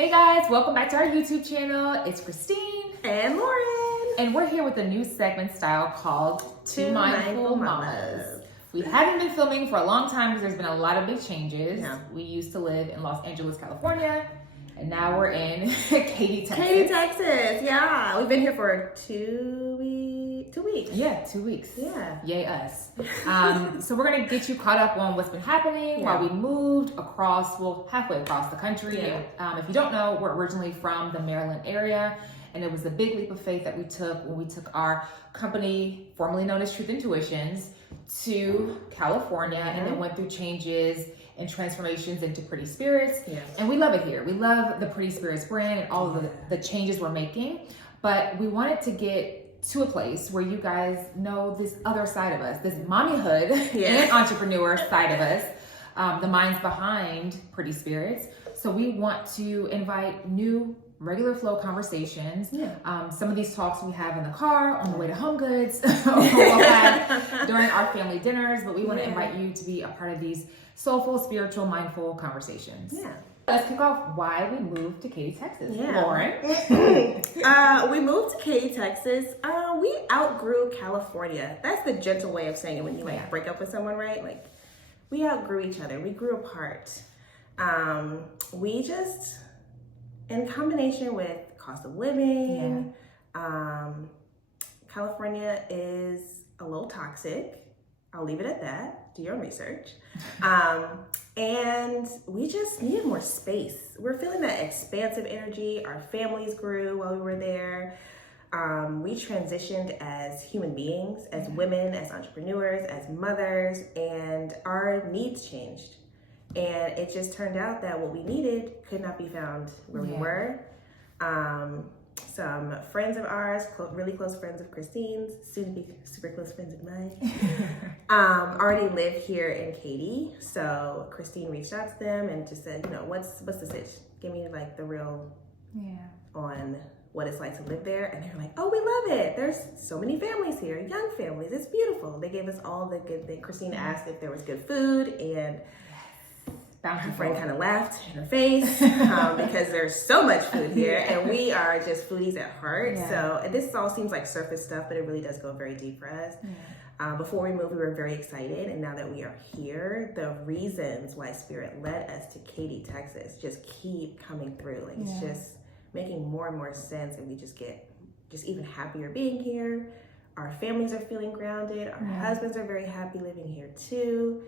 Hey guys, welcome back to our YouTube channel. It's Christine and Lauren, and we're here with a new segment style called Two Mindful Mamas. We haven't been filming for a long time because there's been a lot of big changes. Yeah. We used to live in Los Angeles, California, and now we're in Katy, Texas. Katy, Texas. Yeah, we've been here for 2 weeks. Yeah, 2 weeks. Yeah. Yay us. So we're gonna get you caught up on what's been happening while we moved halfway across the country. Yeah. If you don't know, we're originally from the Maryland area, and it was a big leap of faith that we took when we took our company, formerly known as Truth Intuitions, to California, and then went through changes and transformations into Pretty Spirits. Yeah. And we love it here. We love the Pretty Spirits brand and all of the changes we're making, but we wanted to get to a place where you guys know this other side of us, this mommyhood and entrepreneur side of us, the minds behind Pretty Spirits. So we want to invite new regular flow conversations. Some of these talks we have in the car, on the way to Home Goods, we'll have during our family dinners, but we want to invite you to be a part of these soulful, spiritual, mindful conversations. Yeah. Let's kick off why we moved to Katy, Texas. Yeah. Lauren. We moved to Katy, Texas. We outgrew California. That's the gentle way of saying it when you break up with someone, right? Like, we outgrew each other. We grew apart. We just, in combination with cost of living, California is a little toxic. I'll leave it at that. Do your own research. And we just needed more space. We're feeling that expansive energy. Our families grew while we were there. We transitioned as human beings, as women, as entrepreneurs, as mothers, and our needs changed. And it just turned out that what we needed could not be found where we were. Some friends of ours, really close friends of Christine's, soon to be super close friends of mine, already live here in Katy. So Christine reached out to them and just said, what's the sitch? Give me like the real on what it's like to live there. And they were like, oh, we love it. There's so many families here, young families. It's beautiful. They gave us all the good things. Christine asked if there was good food, and her friend kind of laughed in her face because there's so much food here, and we are just foodies at heart. So this all seems like surface stuff, but it really does go very deep for us. Before we moved, we were very excited, and now that we are here, the reasons why Spirit led us to Katy, Texas, just keep coming through. Like it's just making more and more sense, and we just get even happier being here. Our families are feeling grounded. Our husbands are very happy living here too.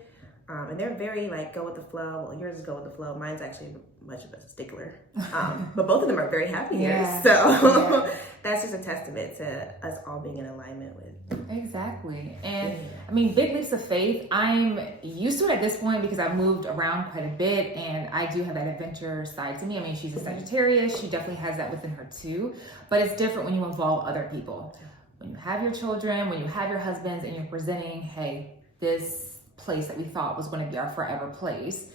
And they're very go with the flow. Well, yours is go with the flow. Mine's actually much of a stickler. But both of them are very happy here. So that's just a testament to us all being in alignment with. Exactly. And I mean, big leaps of faith. I'm used to it at this point because I've moved around quite a bit, and I do have that adventure side to me. I mean, she's a Sagittarius. She definitely has that within her too. But it's different when you involve other people. When you have your children, when you have your husbands, and you're presenting, hey, this place that we thought was going to be our forever place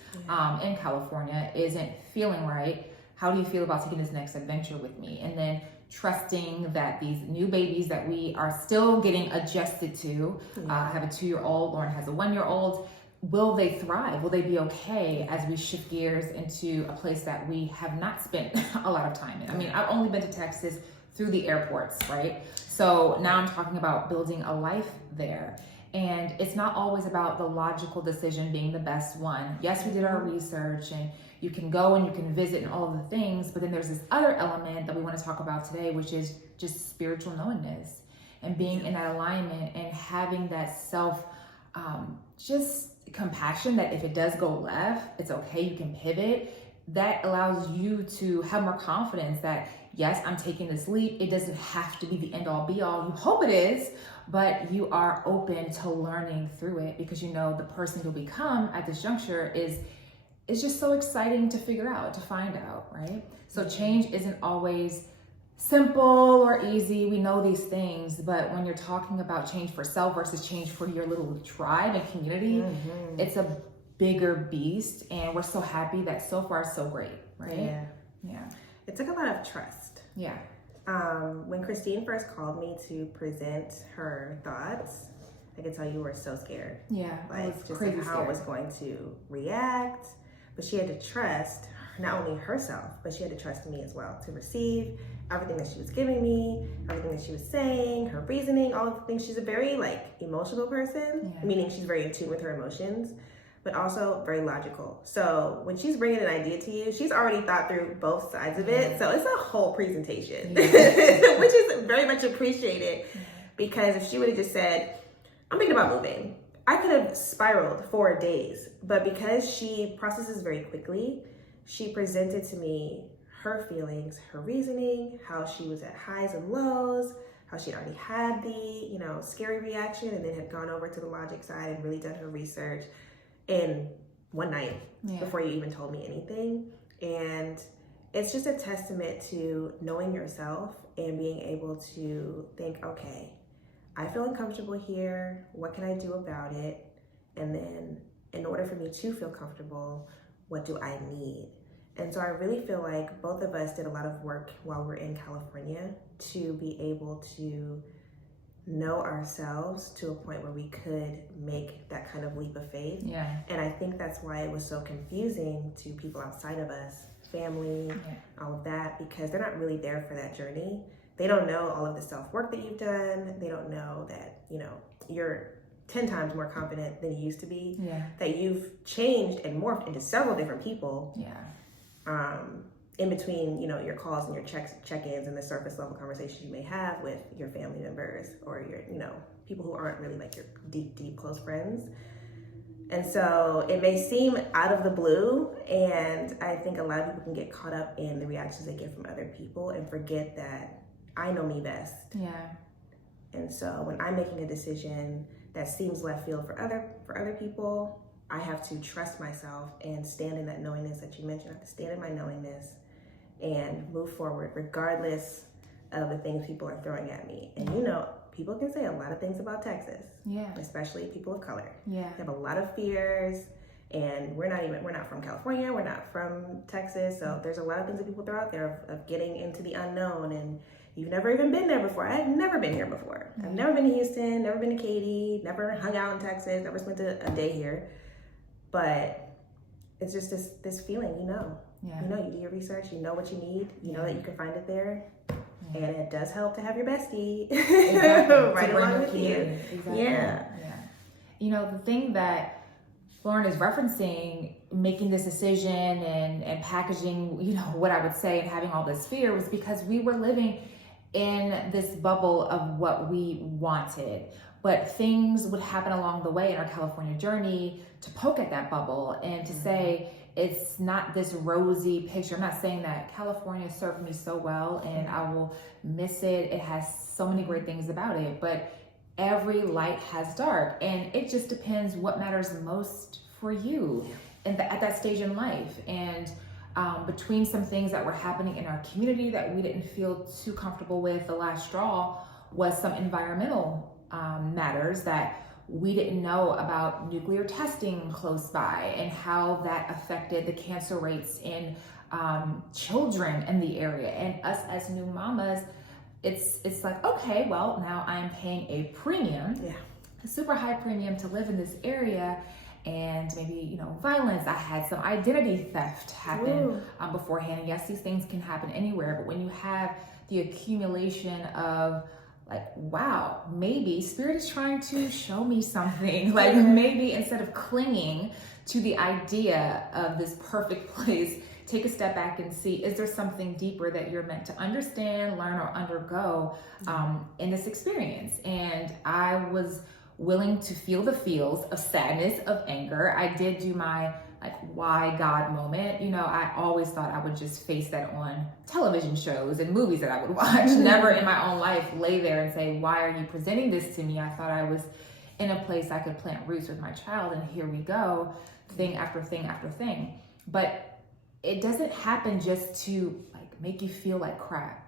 in California isn't feeling right. How do you feel about taking this next adventure with me? And then trusting that these new babies that we are still getting adjusted to, I have a 2-year-old, Lauren has a 1-year-old. Will they thrive? Will they be okay as we shift gears into a place that we have not spent a lot of time in? I mean, I've only been to Texas through the airports, right? So now I'm talking about building a life there. And it's not always about the logical decision being the best one. Yes, we did our research, and you can go and you can visit and all of the things, but then there's this other element that we want to talk about today, which is just spiritual knowingness and being in that alignment and having that self, just compassion that if it does go left, it's okay, you can pivot. That allows you to have more confidence that, yes, I'm taking this leap. It doesn't have to be the end all be all. You hope it is, but you are open to learning through it because you know the person you'll become at this juncture is just so exciting to figure out, to find out, right? So change isn't always simple or easy. We know these things, but when you're talking about change for self versus change for your little tribe and community, it's a bigger beast, and we're so happy that so far so great, right? Yeah. It took a lot of trust. When Christine first called me to present her thoughts, I can tell you were so scared. Like just how I was going to react. But she had to trust not only herself, but she had to trust me as well to receive everything that she was giving me, everything that she was saying, her reasoning, all of the things. She's a very emotional person, meaning she's very in tune with her emotions, but also very logical. So when she's bringing an idea to you, she's already thought through both sides of it. So it's a whole presentation, which is very much appreciated, because if she would have just said, I'm thinking about moving, I could have spiraled for days. But because she processes very quickly, she presented to me her feelings, her reasoning, how she was at highs and lows, how she already had the, scary reaction, and then had gone over to the logic side and really done her research in one night before you even told me anything. And it's just a testament to knowing yourself and being able to think, okay, I feel uncomfortable here. What can I do about it? And then in order for me to feel comfortable, what do I need? And so I really feel like both of us did a lot of work while we're in California to be able to know ourselves to a point where we could make that kind of leap of faith. And I think that's why it was so confusing to people outside of us, family, all of that, because they're not really there for that journey. They don't know all of the self-work that you've done. They don't know that, you're 10 times more confident than you used to be, that you've changed and morphed into several different people. In between, your calls and your check-ins and the surface level conversations you may have with your family members or your, people who aren't really your deep, close friends. And so it may seem out of the blue, and I think a lot of people can get caught up in the reactions they get from other people and forget that I know me best. And so when I'm making a decision that seems left field for other people, I have to trust myself and stand in that knowingness that you mentioned. I have to stand in my knowingness and move forward regardless of the things people are throwing at me. And people can say a lot of things about Texas, especially people of color. They have a lot of fears, and we're not from California, we're not from Texas, so there's a lot of things that people throw out there of getting into the unknown, and you've never even been there before. I've never been here before. I've never been to Houston, never been to Katy, never hung out in Texas, never spent a day here. But it's just this feeling, you do your research, you know what you need, you know that you can find it there. And it does help to have your bestie right along with you. The thing that Lauren is referencing, making this decision and packaging, what I would say, and having all this fear, was because we were living in this bubble of what we wanted. But things would happen along the way in our California journey to poke at that bubble and to say, it's not this rosy picture. I'm not saying that California served me so well and I will miss it. It has so many great things about it, but every light has dark, and it just depends what matters most for you at that stage in life. And between some things that were happening in our community that we didn't feel too comfortable with, the last straw was some environmental matters that we didn't know about, nuclear testing close by and how that affected the cancer rates in children in the area. And us as new mamas, it's like, okay, well, now I'm paying a premium, a super high premium to live in this area. And maybe, violence. I had some identity theft happen beforehand. And yes, these things can happen anywhere, but when you have the accumulation of wow, maybe Spirit is trying to show me something. Maybe instead of clinging to the idea of this perfect place, take a step back and see, is there something deeper that you're meant to understand, learn, or undergo in this experience? And I was willing to feel the feels of sadness, of anger. I did do my why God moment. I always thought I would just face that on television shows and movies that I would watch. Never in my own life lay there and say, why are you presenting this to me? I thought I was in a place I could plant roots with my child, and here we go, thing after thing after thing. But it doesn't happen just to make you feel like crap.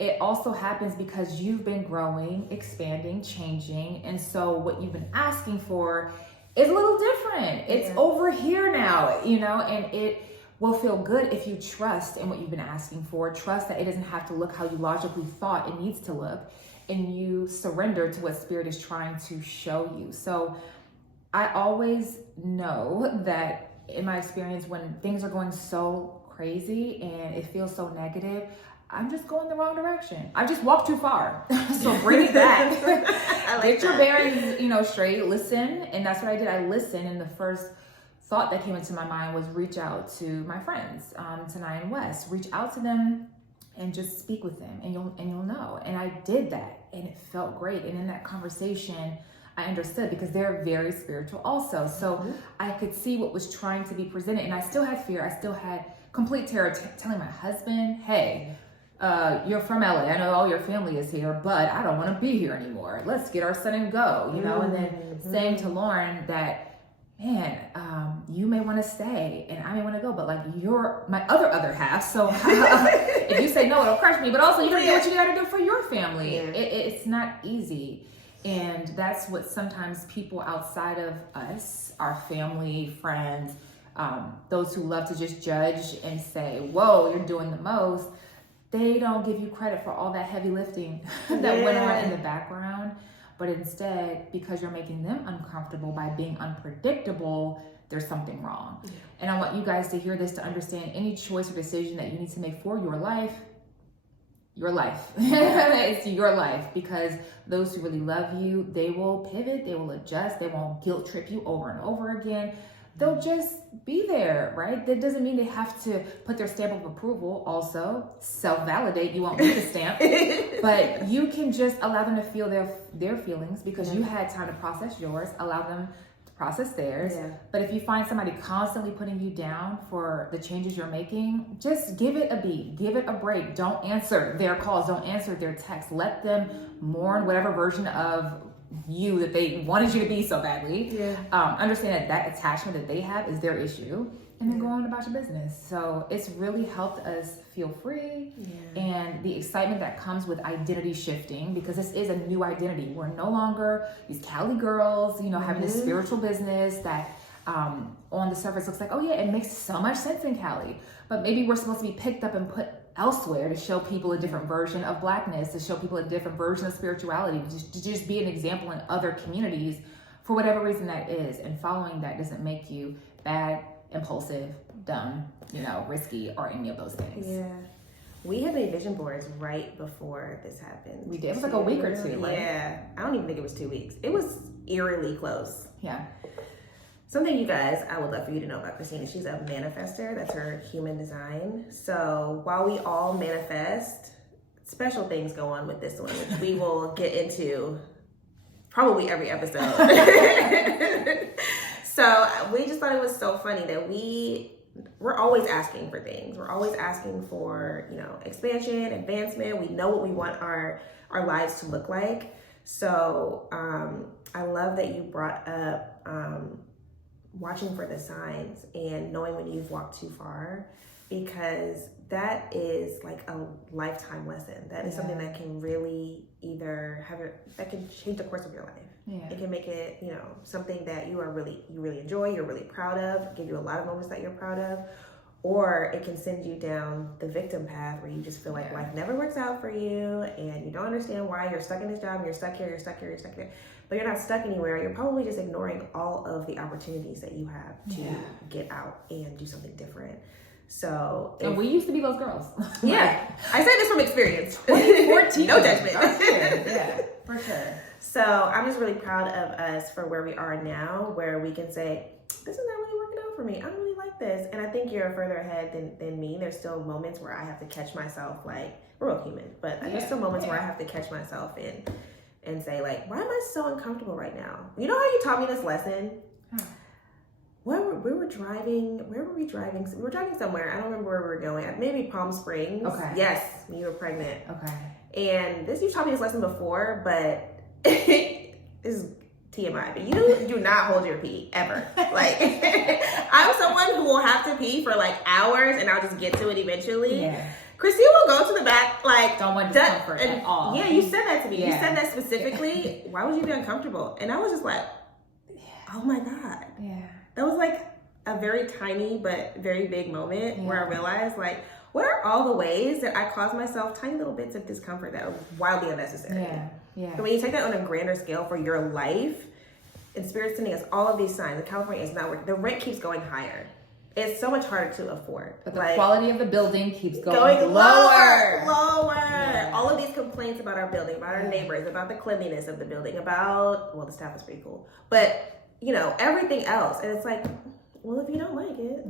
It also happens because you've been growing, expanding, changing. And so what you've been asking for is a little different. It's over here now, and it will feel good if you trust in what you've been asking for. Trust that it doesn't have to look how you logically thought it needs to look, and you surrender to what Spirit is trying to show you. So I always know that in my experience, when things are going so crazy and it feels so negative, I'm just going the wrong direction. I just walked too far. So bring it back. Get your bearings, straight. Listen. And that's what I did. I listened. And the first thought that came into my mind was reach out to my friends, Tanai and Wes. Reach out to them and just speak with them, and you'll know. And I did that, and it felt great. And in that conversation, I understood, because they're very spiritual also. So I could see what was trying to be presented, and I still had fear. I still had complete terror telling my husband, hey, you're from LA. I know all your family is here, but I don't want to be here anymore. Let's get our son and go, and then saying to Lauren that, man, you may want to stay and I may want to go, but like, you're my other half. So if you say no, it'll crush me, but also you gotta do what you gotta do for your family. Yeah. It's not easy. And that's what sometimes people outside of us, our family, friends, those who love to just judge and say, whoa, you're doing the most. They don't give you credit for all that heavy lifting that went on in the background. But instead, because you're making them uncomfortable by being unpredictable, there's something wrong. Yeah. And I want you guys to hear this, to understand any choice or decision that you need to make for your life, it's your life, because those who really love you, they will pivot, they will adjust, they won't guilt trip you over and over again. They'll just be there, right? That doesn't mean they have to put their stamp of approval. Also, self-validate. You won't need a stamp, but you can just allow them to feel their feelings, because you had time to process yours. Allow them to process theirs. Yeah. But if you find somebody constantly putting you down for the changes you're making, just give it a beat. Give it a break. Don't answer their calls. Don't answer their texts. Let them mourn whatever version of you that they wanted you to be so badly. Understand that attachment that they have is their issue, and then go on about your business. So it's really helped us feel free, and the excitement that comes with identity shifting, because this is a new identity. We're no longer these Cali girls, having this spiritual business that on the surface looks like, oh yeah, it makes so much sense in Cali, but maybe we're supposed to be picked up and put elsewhere to show people a different version of Blackness, to show people a different version of spirituality, to just be an example in other communities for whatever reason that is. And following that doesn't make you bad, impulsive, dumb, risky, or any of those things. Yeah. We had made vision boards right before this happened. We did. It was like a week or two. Yeah. I don't even think it was 2 weeks. It was eerily close. Yeah. Something, you guys, I would love for you to know about Christine. She's a manifester. That's her human design. So while we all manifest, special things go on with this one, which we will get into probably every episode. So we just thought it was so funny that we're always asking for things. We're always asking for, expansion, advancement. We know what we want our lives to look like. So I love that you brought up watching for the signs and knowing when you've walked too far, because that is like a lifetime lesson. That is something that can really either that can change the course of your life. Yeah. It can make it, something that you really enjoy, you're really proud of, give you a lot of moments that you're proud of, or it can send you down the victim path where you just feel like life never works out for you and you don't understand why you're stuck in this job, you're stuck here, you're stuck here, you're stuck there. But you're not stuck anywhere. You're probably just ignoring all of the opportunities that you have to get out and do something different. So, and we used to be those girls. Yeah, I say this from experience. 2014. No judgment. Yeah, for sure. So I'm just really proud of us for where we are now, where we can say, this is not really working out for me. I don't really like this. And I think you're further ahead than me. There's still moments where I have to catch myself, like, we're all human, but there's still moments where I have to catch myself and say, like, why am I so uncomfortable right now? You know how you taught me this lesson? We were driving. Where were we driving? We were driving somewhere. I don't remember where we were going. Maybe Palm Springs. Okay. Yes, when you were pregnant. Okay. And you taught me this lesson before, but this is TMI. But you do not hold your pee ever. Like, I'm someone who will have to pee for like hours, and I'll just get to it eventually. Yeah. Christine will go to the back, like, don't want discomfort at all. Yeah, you said that to me. Yeah. You said that specifically. Why would you be uncomfortable? And I was just like, oh my God. Yeah. That was like a very tiny but very big moment where I realized, like, what are all the ways that I cause myself tiny little bits of discomfort that are wildly unnecessary? Yeah. So when you take that on a grander scale for your life, and Spirit's sending us all of these signs, that California is not working. The rent keeps going higher. it's so much harder to afford. But the quality of the building keeps going lower. Yeah. All of these complaints about our building, about our neighbors, about the cleanliness of the building, about, well, the staff was pretty cool, but you know, everything else. And it's like, well, if you don't like it,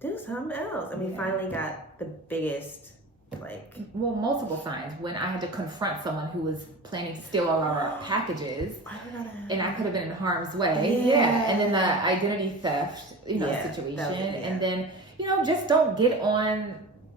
do something else. And we finally got the biggest, like, well, multiple signs when I had to confront someone who was planning to steal all our packages, and I could have been in harm's way. And then the identity theft, situation, and then just don't get on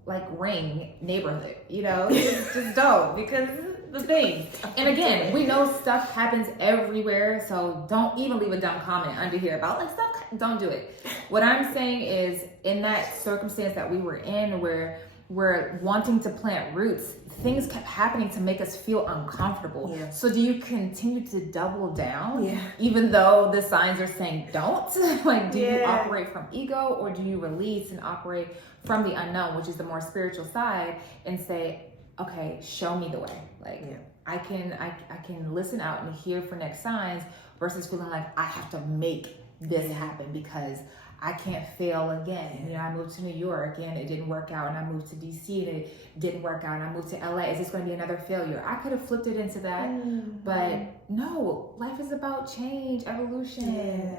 like Ring neighborhood, just don't, because the thing. And again, we know stuff happens everywhere, so don't even leave a dumb comment under here about like stuff. Don't do it. What I'm saying is, in that circumstance that we were in, where we're wanting to plant roots, things kept happening to make us feel uncomfortable. So do you continue to double down even though the signs are saying don't? Like, do you operate from ego, or do you release and operate from the unknown, which is the more spiritual side, and say, okay, show me the way. Like, I can listen out and hear for next signs, versus feeling like I have to make this happen because I can't fail again. I moved to New York and it didn't work out, and I moved to DC and it didn't work out, and I moved to LA. Is this going to be another failure? I could have flipped it into that, but no, life is about change, evolution,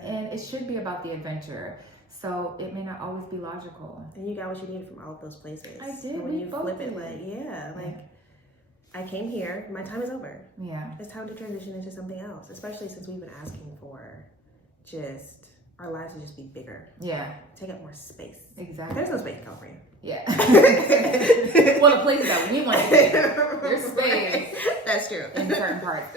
and it should be about the adventure. So it may not always be logical. And you got what you needed from all of those places. I did. And when you flip it, I came here, my time is over. It's time to transition into something else, especially since we've been asking for just our lives to just be bigger. Take up more space. Exactly. There's no space in California. Well, the places that we want to be, there's space. That's true. In certain parts.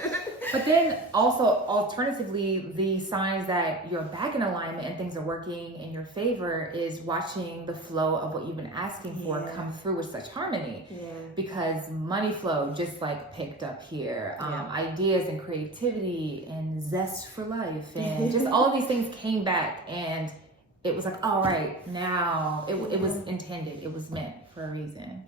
But then also, alternatively, the signs that you're back in alignment and things are working in your favor is watching the flow of what you've been asking for come through with such harmony. Because money flow just like picked up here. Ideas and creativity and zest for life and just all of these things came back, and it was like, all right, now it was intended. It was meant for a reason.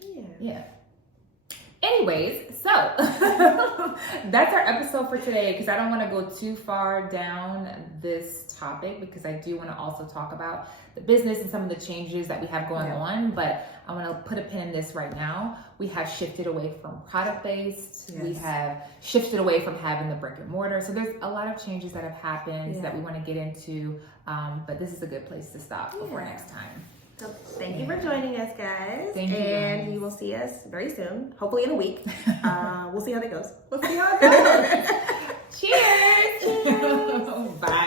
Anyways, so that's our episode for today, because I don't want to go too far down this topic, because I do want to also talk about the business and some of the changes that we have going on, but I want to put a pin in this right now. We have shifted away from product-based. We have shifted away from having the brick and mortar. So there's a lot of changes that have happened that we want to get into, but this is a good place to stop before next time. So thank you for joining us, guys. Thank you, and guys. You will see us very soon, hopefully in a week. We'll see how that goes. Cheers. Bye.